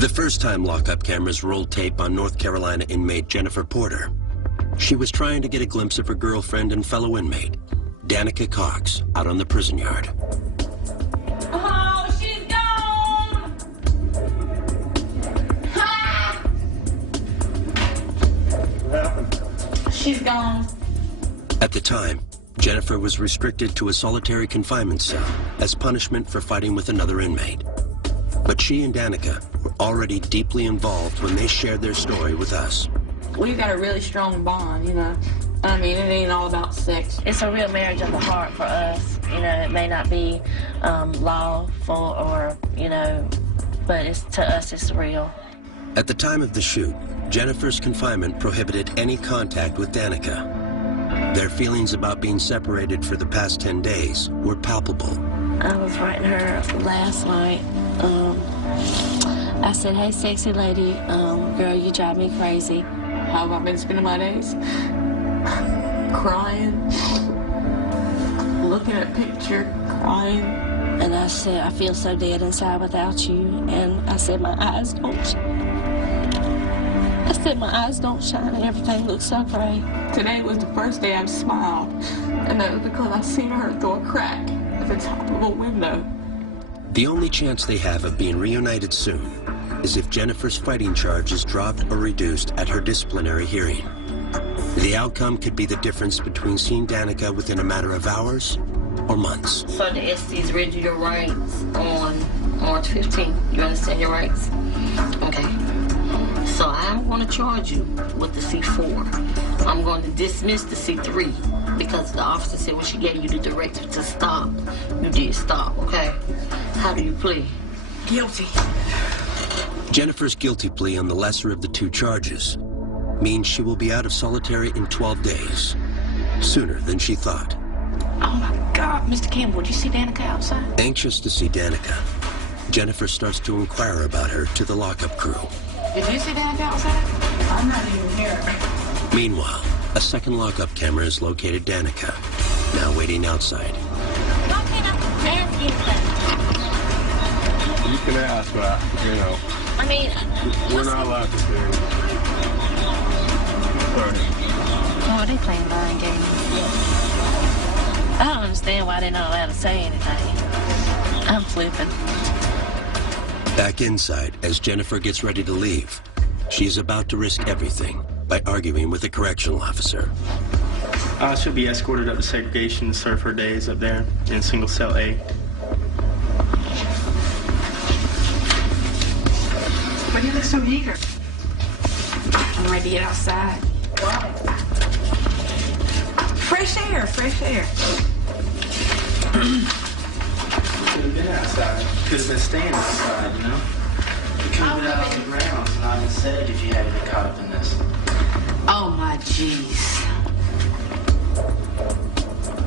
The first time lockup cameras rolled tape on North Carolina inmate Jennifer Porter, she was trying to get a glimpse of her girlfriend and fellow inmate, Danica Cox, out on the prison yard. Oh, she's gone! Ah! What happened? She's gone. At the time, Jennifer was restricted to a solitary confinement cell as punishment for fighting with another inmate. But she and Danica were already deeply involved when they shared their story with us. We've got a really strong bond, you know. I mean, it ain't all about sex. It's a real marriage of the heart for us. You know, it may not be lawful or, you know, but to us, it's real. At the time of the shoot, Jennifer's confinement prohibited any contact with Danica. Their feelings about being separated for the past 10 days were palpable. I was writing her last night. I said, hey, sexy lady, girl, you drive me crazy. How have I been spending my days? Crying, looking at a picture, crying. And I said, I feel so dead inside without you. And I said, my eyes don't shine. I said, my eyes don't shine and everything looks so gray. Today was the first day I've smiled, and that was because I seen her through a crack at the top of a window. The only chance they have of being reunited soon is if Jennifer's fighting charge is dropped or reduced at her disciplinary hearing. The outcome could be the difference between seeing Danica within a matter of hours or months. So the SC's read you your rights on March 15th. You understand your rights? Okay. So I'm going to charge you with the C4. I'm going to dismiss the C3 because the officer said when she gave you the directive to stop, you did stop, okay? How do you plead? Guilty. Jennifer's guilty plea on the lesser of the two charges means she will be out of solitary in 12 days, sooner than she thought. Oh my God, Mr. Campbell, did you see Danica outside? Anxious to see Danica, Jennifer starts to inquire about her to the lockup crew. Did you see Danica outside? I'm not even here. Meanwhile, a second lockup camera has located Danica, now waiting outside. You can ask, but, you know, I mean, we're not allowed to do it. Sorry. Oh, they playing mind games. I don't understand why they're not allowed to say anything. I'm flipping. Back inside, as Jennifer gets ready to leave, she is about to risk everything by arguing with a correctional officer. She'll be escorted up to segregation to serve her days up there in single cell A. Why do you look so eager? I'm ready to get outside. Why? Fresh air, fresh air. Could have been outside. Could have been staying outside, you know? You could have been out on the ground and not been said if you hadn't been caught up in this. Oh my jeez.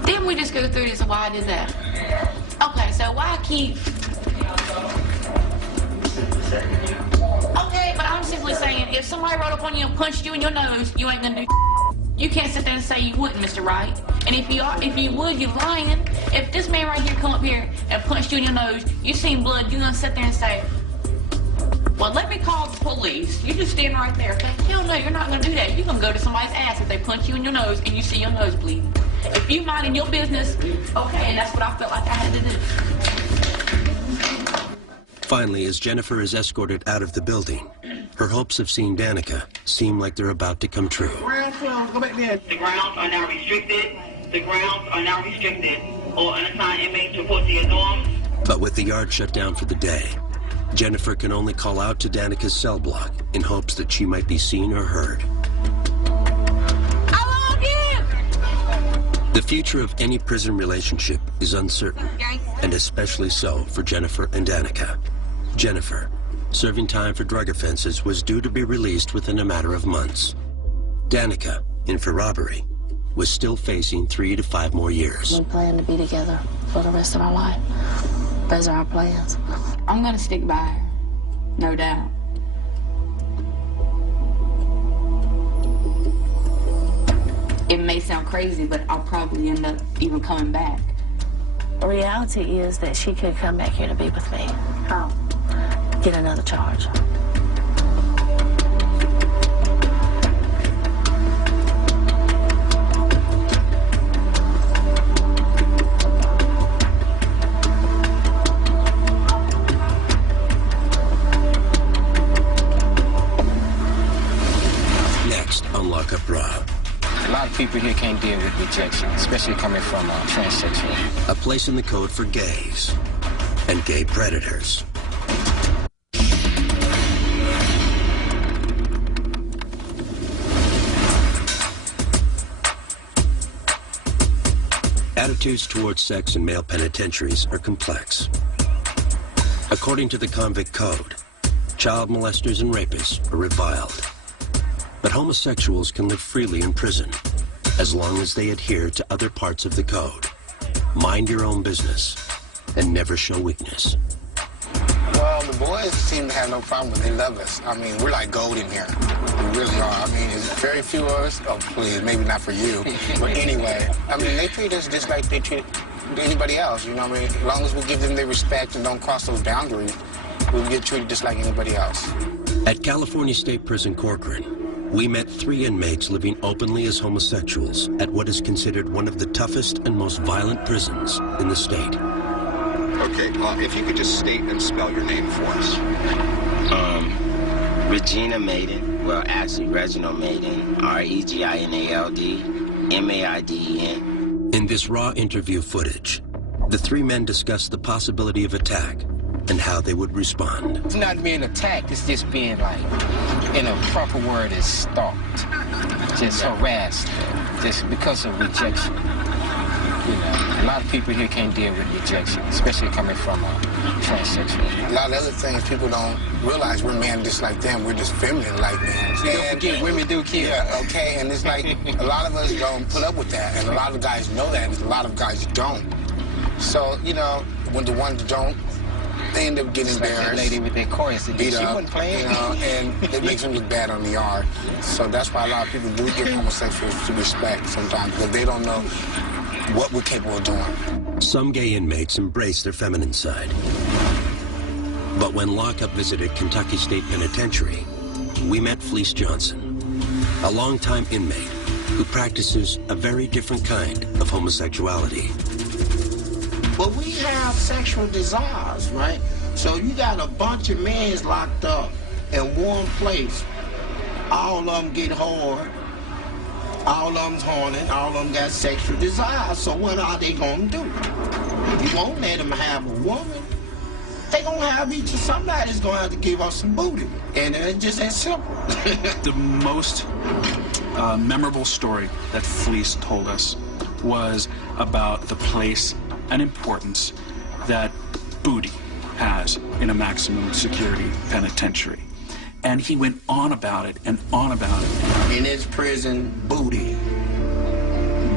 Didn't we just go through this? Why I did that? Okay, so why keep... Okay, but I'm simply saying, if somebody rode up on you and punched you in your nose, you ain't gonna do. You can't sit there and say you wouldn't, Mr. Wright. And if you would, you're lying. If this man right here come up here and punched you in your nose, you seen blood, you're gonna sit there and say, well, let me call the police. You just stand right there. Okay? Hell no, you're not gonna do that. You're gonna go to somebody's ass if they punch you in your nose and you see your nose bleeding. If you minding your business, okay, and that's what I felt like I had to do. Finally, as Jennifer is escorted out of the building, her hopes of seeing Danica seem like they're about to come true. Go back there. The grounds are now restricted. The grounds are now restricted. All unassigned inmates report to your dorms. But with the yard shut down for the day, Jennifer can only call out to Danica's cell block in hopes that she might be seen or heard. I love you! The future of any prison relationship is uncertain, and especially so for Jennifer and Danica. Jennifer, serving time for drug offenses, was due to be released within a matter of months. Danica, in for robbery, was still facing 3 to 5 more years. We plan to be together for the rest of our life. Those are our plans. I'm gonna stick by her, no doubt. It may sound crazy, but I'll probably end up even coming back. The reality is that she could come back here to be with me. How? Get another charge. of people here can't deal with rejection, especially coming from a transsexual. A place in the code for gays and gay predators. Attitudes towards sex in male penitentiaries are complex. According to the Convict Code, child molesters and rapists are reviled. But homosexuals can live freely in prison as long as they adhere to other parts of the code. Mind your own business and never show weakness. Well, the boys seem to have no problem with it. They love us. I mean, we're like gold in here. We really are. I mean, there's very few of us. Oh, please, maybe not for you. But anyway, I mean, they treat us just like they treat anybody else, you know what I mean? As long as we give them their respect and don't cross those boundaries, we'll get treated just like anybody else. At California State Prison Corcoran, we met 3 inmates living openly as homosexuals at what is considered one of the toughest and most violent prisons in the state. Okay, if you could just state and spell your name for us. Regina Maiden, well, actually Reginald Maiden, R-E-G-I-N-A-L-D, M-A-I-D-E-N. In this raw interview footage, the 3 men discussed the possibility of attack and how they would respond. It's not being attacked, it's just being like, in a proper word, is stalked. Just harassed, just because of rejection. You know, a lot of people here can't deal with rejection, especially coming from a transsexual. A lot of other things people don't realize, we're men just like them. We're just feminine like men. Don't forget, women do kill. Yeah, okay, and it's like a lot of us don't put up with that, and a lot of guys know that, and a lot of guys don't. So, you know, when the ones don't, they end up getting embarrassed. That lady with that chorus, beat she up, wasn't playing. you know, and it makes them look bad on the yard. So that's why a lot of people do give homosexuals to respect sometimes, because they don't know what we're capable of doing. Some gay inmates embrace their feminine side. But when lockup visited Kentucky State Penitentiary, we met Fleece Johnson, a longtime inmate who practices a very different kind of homosexuality. But we have sexual desires, right? So you got a bunch of men locked up in one place. All of them get hard. All of them's horny. All of them got sexual desires. So what are they gonna do? You won't let them have a woman. They gonna have each of somebody's gonna have to give us some booty. And it's just that simple. The most memorable story that Fleece told us was about the place and importance that booty has in a maximum security penitentiary. And he went on about it and on about it. In his prison, booty.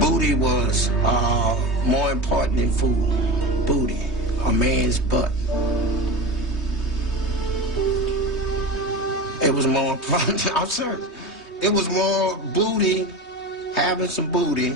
Booty was more important than food. Booty, a man's butt. It was more important, I'm serious. It was more booty, having some booty,